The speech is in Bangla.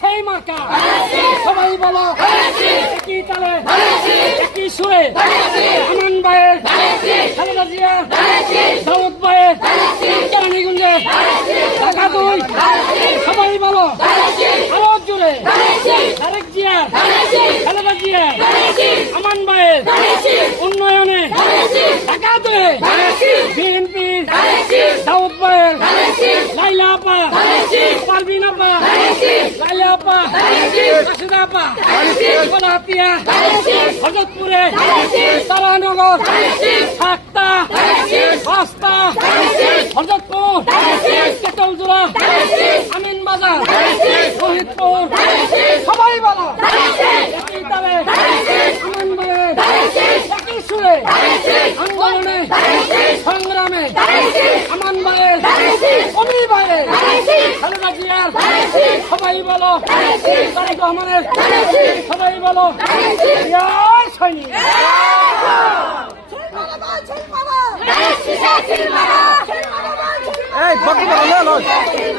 সেই মার্কা সবাই বলো একই তালে একই সুরে আমান ভাইয়ের, খালেদা জিয়া, দাউদ ভাইয়ের, কেরানীগঞ্জের, ঢাকা 2, সবাই বলো আরো জোরে তারেক জিয়া, খালেদা জিয়া, আমান ভাইয়ের উন্নয়নে ঢাকা 2, বিএনপি, দাউদ ভাইয়ের, লাইলা আপা, পারভিন আপা, লাইলা আপা, রাশিদা আপা, গলাহাতিয়া, হযরতপুরে, তারানগর, সাক্তা, বাস্তা, হযরতপুর, কেতলজোড়া, আমিন বাজার, শহীদপুর, সবাই বলো একই তালে আমান ভাইয়ের একই সুরে আন্দোলনে সংগ্রামে আমান ভাইয়ের, অমি ভাইয়ের, খালেদা জিয়ার, সবাই বলো তারেক রহমানের, সবাই বলো ইয়ার সৈনিক।